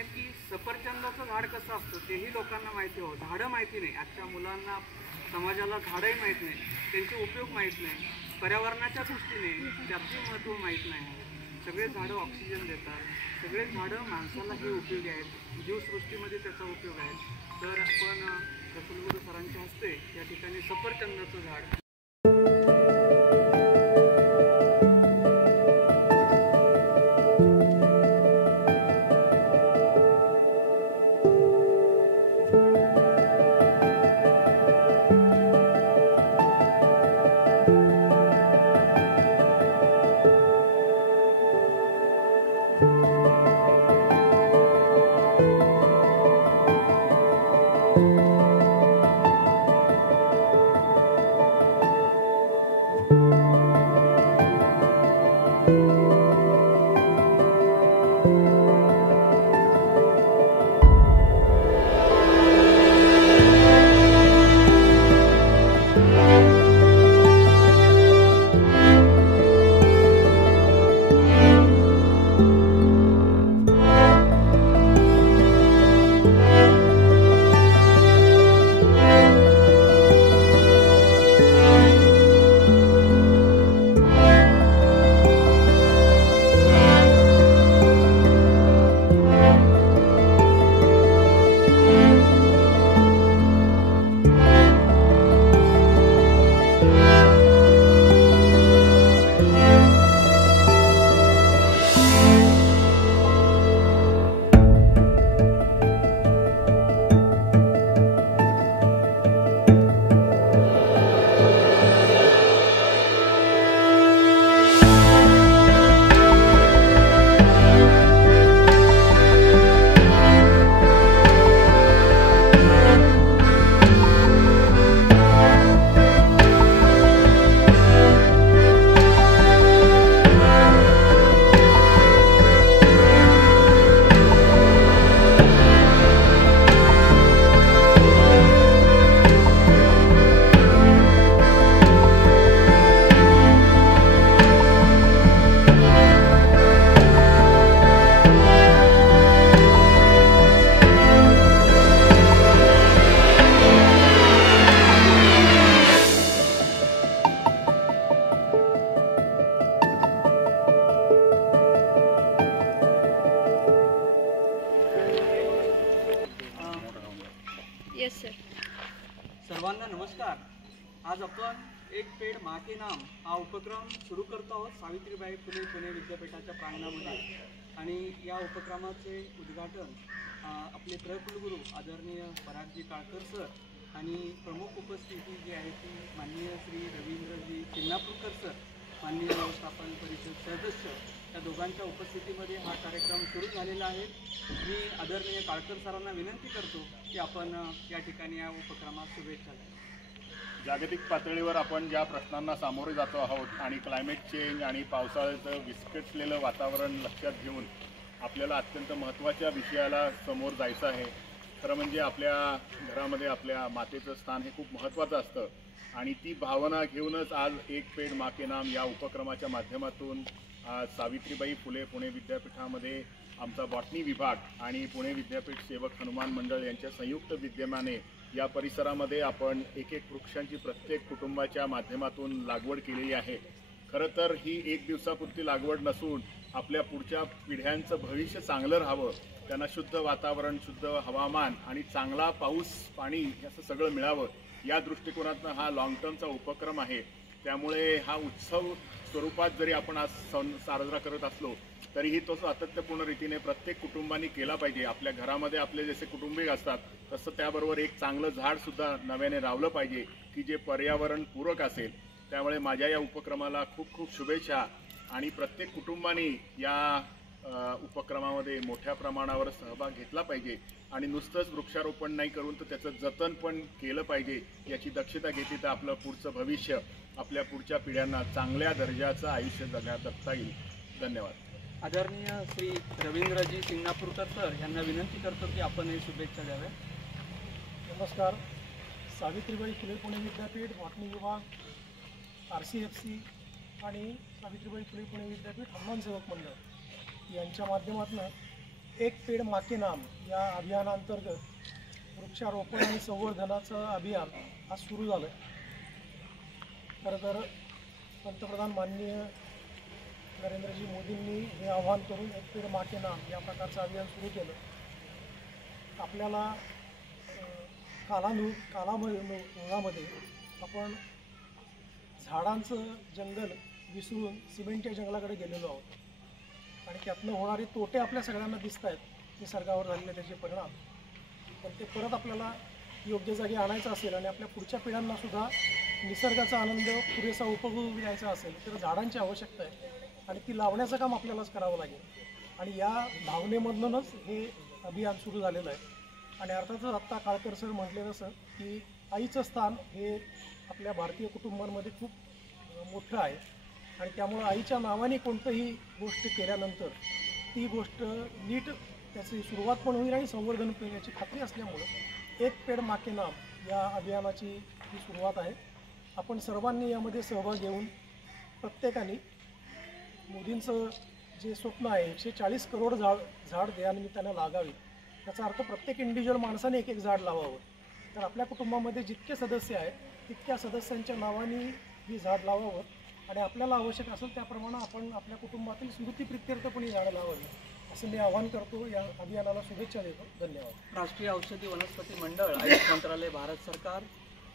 आहेत की सफरचंदाचं झाड कसं असतं तेही लोकांना माहिती हो, झाडं माहिती नाही. आजच्या मुलांना, समाजाला झाडंही माहीत नाही, त्यांचे उपयोग माहीत नाही, पर्यावरणाच्या दृष्टीने त्याचे महत्त्व माहीत नाही. सगळे झाडं ऑक्सिजन देतात, सगळे झाडं माणसालाही उपयोगी आहेत, जीवसृष्टीमध्ये त्याचा उपयोग आहे. तर आपण कुलगुरू सरांच्या हस्ते या ठिकाणी सफरचंदाचं झाड सर्वांना नमस्कार. आज आपण एक पेड़ माँ के नाम हा उपक्रम सुरू करतो आहोत सावित्रीबाई फुले पुणे विद्यापीठाच्या प्रांगणामध्ये. आणि या उपक्रमाचे उद्घाटन आपले प्रकुलगुरू आदरणीय परागजी काळकर सर आणि प्रमुख उपस्थिती जी आहे ती माननीय श्री रवींद्रजी चिन्नापूरकर सर, माननीय व्यवस्थापन परिषद सदस्य, या दोघांच्या उपस्थितीमध्ये हा कार्यक्रम सुरू झालेला आहे. मी आदरणीय काळकर सरांना विनंती करतो की आपण या ठिकाणी या उपक्रमास शुभेच्छा द्या. जागतिक पातळीवर आपण ज्या प्रश्नांना सामोरे जातो आहोत आणि क्लायमेट चेंज आणि पावसाळ्याचं विस्कटलेलं वातावरण लक्षात घेऊन आपल्याला अत्यंत महत्त्वाच्या विषयाला समोर जायचं आहे. खरं म्हणजे आपल्या घरामध्ये आपल्या मातेचं स्थान हे खूप महत्त्वाचं असतं आणि ती भावना घेऊनच आज एक पेड़ माँ के नाम या उपक्रमाच्या माध्यमातून सावित्रीबाई फुले पुणे विद्यापीठामध्ये आमचा बॉटनी विभाग आणि पुणे विद्यापीठ सेवक हनुमान मंडळ यांच्या संयुक्त विद्यमाने या परिसरामध्ये आपण एक वृक्षांची प्रत्येक कुटुंबाच्या माध्यमातून लागवड केलेली आहे. खरं तर ही एक दिवसापुरती लागवड नसून आपल्या पुढच्या पिढ्यांचं भविष्य चांगलं राहावं, त्यांना शुद्ध वातावरण, शुद्ध हवामान आणि चांगला पाऊस पाणी असं सगळं मिळावं या दृष्टिकोनातून हा लॉंग टर्मचा उपक्रम आहे. त्यामुळे हा उत्सव स्वरूपात जरी आपण आज साजरा करत असलो तरीही तो सातत्यपूर्ण रीतीने प्रत्येक कुटुंबाने केला पाहिजे. आपल्या घरामध्ये आपले जसे कुटुंबिक असतात तसं त्याबरोबर एक चांगलं झाडसुद्धा नव्याने लावलं पाहिजे की जे पर्यावरण पूरक असेल. त्यामुळे माझ्या या उपक्रमाला खूप खूप शुभेच्छा आणि प्रत्येक कुटुंबाने या उपक्रमामध्ये मोठ्या प्रमाणावर सहभाग घेतला पाहिजे आणि नुसतंच वृक्षारोपण नाही करून तर त्याचं जतन पण केलं पाहिजे. याची दक्षता घेतली तर आपलं पुढचं भविष्य, आपल्या पुढच्या पिढ्यांना चांगल्या दर्जाचं आयुष्य जगता येईल. धन्यवाद. आदरणीय श्री रवींद्रजी चिन्नापूरकर सर यांना विनंती करतो की आपण हे शुभेच्छा द्याव्या. नमस्कार. सावित्रीबाई फुले पुणे विद्यापीठ बॉटनी विभाग, RCFC आणि सावित्रीबाई फुले पुणे विद्यापीठ हनुमान सेवक मंडळ यांच्या माध्यमातून एक पेड माँ के नाम या अभियानांतर्गत वृक्षारोपण आणि संवर्धनाचं अभियान आज सुरू झालं. खरं तर पंतप्रधान माननीय नरेंद्रजी मोदींनी हे आवाहन करून एक पेड माँ के नाम या प्रकारचं अभियान सुरू केलं. आपल्याला कालानुगामध्ये आपण झाडांचं जंगल विसरून सिमेंटच्या जंगलाकडे गेलेलो आहोत आणि त्यातनं होणारे तोटे आपल्या सगळ्यांना दिसत आहेत निसर्गावर झालेले त्याचे परिणाम. पण ते परत आपल्याला योग्य जागी आणायचं असेल आणि आपल्या पुढच्या पिढ्यांनासुद्धा निसर्गाचा आनंद पुरेसा उपभोग द्यायचा असेल तर झाडांची आवश्यकता आहे आणि ती लावण्याचं काम आपल्यालाच करावं लागेल. आणि या भावनेमधूनच हे अभियान सुरू झालेलं आहे. आणि अर्थातच आत्ता काळकर सर म्हटले तसं की आईचं स्थान हे आपल्या भारतीय कुटुंबांमध्ये खूप मोठं आहे आणि त्यामुळं आईच्या नावाने कोणतंही गोष्ट केल्यानंतर ती गोष्ट नीट त्याची सुरुवात पण होईल आणि संवर्धन पण याची खात्री असल्यामुळं एक पेड माँ के नाम या अभियानाची ही सुरुवात आहे. आपण सर्वांनी यामध्ये सहभाग घेऊन प्रत्येकाने मोदींचं जे स्वप्न आहे 140 करोड झाड या निमित्तानं लागावी. याचा अर्थ प्रत्येक इंडिव्हिज्युअल माणसाने एक झाड लावावं. तर आपल्या कुटुंबामध्ये जितके सदस्य आहेत तितक्या सदस्यांच्या नावाने ही झाड लावावं आणि आपल्याला आवश्यक असेल त्याप्रमाणे आपण आपल्या कुटुंबातील स्मृतिप्रित्यर्थ पण ही झाडं लावावी असं मी आवाहन करतो. या अभियानाला शुभेच्छा देतो. धन्यवाद. राष्ट्रीय औषधी वनस्पती मंडळ आयुष मंत्रालय भारत सरकार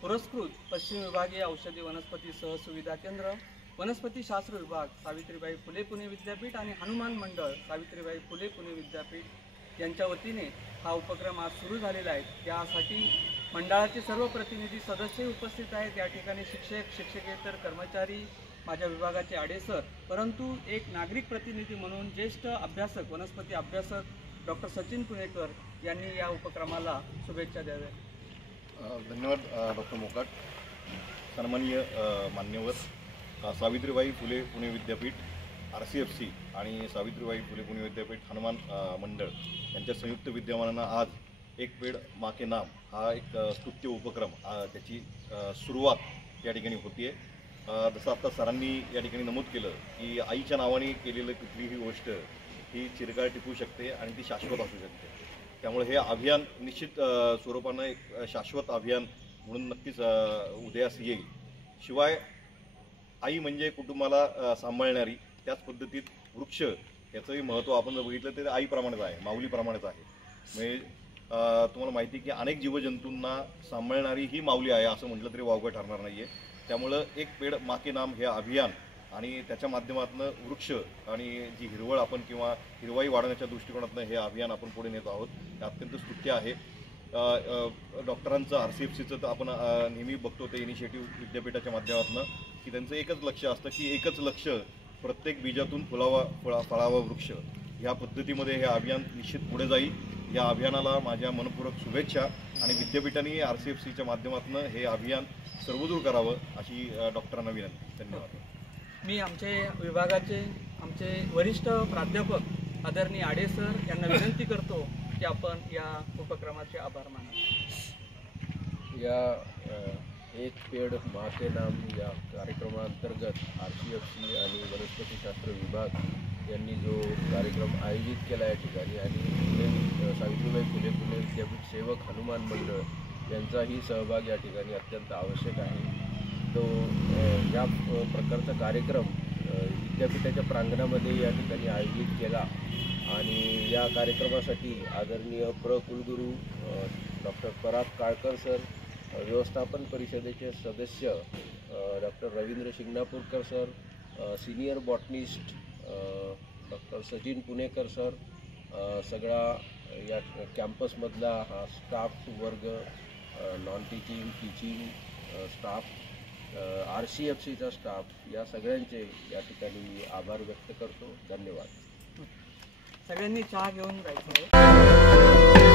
पुरस्कृत पश्चिम विभागीय औषधी वनस्पती सहसुविधा केंद्र वनस्पती शास्त्र विभाग सावित्रीबाई फुले पुणे विद्यापीठ आणि हनुमान मंडळ सावित्रीबाई फुले पुणे विद्यापीठ यांच्या वतीने हा उपक्रम आज सुरू झालेला आहे. त्यासाठी मंडळाचे सर्व प्रतिनिधी सदस्य उपस्थित आहेत. या ठिकाणी शिक्षक शिक्षकेतर कर्मचारी माझ्या विभागाचे आडेसर परंतु एक नागरिक प्रतिनिधी म्हणून ज्येष्ठ अभ्यासक वनस्पती अभ्यासक डॉक्टर सचिन पुणेकर यांनी या उपक्रमाला शुभेच्छा द्याव्या. धन्यवाद डॉक्टर मोकाट. सन्माननीय मान्यवर सावित्रीबाई फुले पुणे विद्यापीठ RCFC आणि सावित्रीबाई फुले पुणे विद्यापीठ हनुमान मंडळ यांच्या संयुक्त विद्यमानानं आज एक पेड माँ के नाम हा एक स्तुत्य उपक्रम त्याची सुरुवात या ठिकाणी होती आहे. जसं आता सरांनी या ठिकाणी नमूद केलं की आईच्या नावाने केलेलं कुठलीही गोष्ट ही चिरकाळ टिकू शकते आणि ती शाश्वत असू शकते. त्यामुळे हे अभियान निश्चित स्वरूपानं एक शाश्वत अभियान म्हणून नक्कीच उदयास येईल. शिवाय आई म्हणजे कुटुंबाला सांभाळणारी, त्याच पद्धतीत वृक्ष याचंही महत्त्व आपण जर बघितलं तर आईप्रमाणेच आहे, माऊलीप्रमाणेच आहे. म्हणजे तुम्हाला माहिती आहे की अनेक जीवजंतूंना सांभाळणारी ही माऊली आहे असं म्हटलं तरी वावगं ठरणार नाही आहे. त्यामुळं एक पेड माँ के नाम हे अभियान आणि त्याच्या माध्यमातून वृक्ष आणि जी हिरवळ आपण किंवा हिरवाई वाढवण्याच्या दृष्टिकोनातून हे अभियान आपण पुढे नेत आहोत. हे अत्यंत स्तुत्य आहे. डॉक्टरांचं RCFCचं तर आपण नेहमी बघतो ते इनिशिएटिव्ह विद्यापीठाच्या माध्यमातून की त्यांचं एकच लक्ष असतं की एकच लक्ष प्रत्येक बीजातून फळावा वृक्ष. ह्या पद्धतीमध्ये हे अभियान निश्चित पुढे जाईल. या अभियानाला माझ्या मनपूर्वक शुभेच्छा आणि विद्यापीठाने RCFCच्या माध्यमातून हे अभियान सर्वदूर करावं अशी डॉक्टरांना विनंती. धन्यवाद. मी आमचे विभागाचे आमचे वरिष्ठ प्राध्यापक आदरणीय आडेसर यांना विनंती करतो की आपण या उपक्रमाचे आभार माना. या एक पेड माँ के नाम या कार्यक्रमांतर्गत RCFC आणि वनस्पतीशास्त्र विभाग यांनी जो कार्यक्रम आयोजित केला या ठिकाणी आणि सावित्रीबाई फुले पुणे विद्यापीठ सेवक हनुमान मंडळ यांचाही सहभाग या ठिकाणी अत्यंत आवश्यक आहे. तो या प्रकारचा कार्यक्रम विद्यापीठाच्या प्रांगणामध्ये या ठिकाणी आयोजित केला आणि या कार्यक्रमासाठी आदरणीय कुलगुरू डॉक्टर पराग काळकर सर, व्यवस्थापन परिषदेचे सदस्य doctor Ravindra Shinganapurkar sir, senior botanist doctor Sachin Punekar sir, सगळा या कॅम्पसमधला हा स्टाफ वर्ग, नॉन टीचिंग टीचिंग स्टाफ, RCFCचा स्टाफ या सगळ्यांचे या ठिकाणी मी आभार व्यक्त करतो. धन्यवाद. सगळ्यांनी चहा घेऊन जायचं.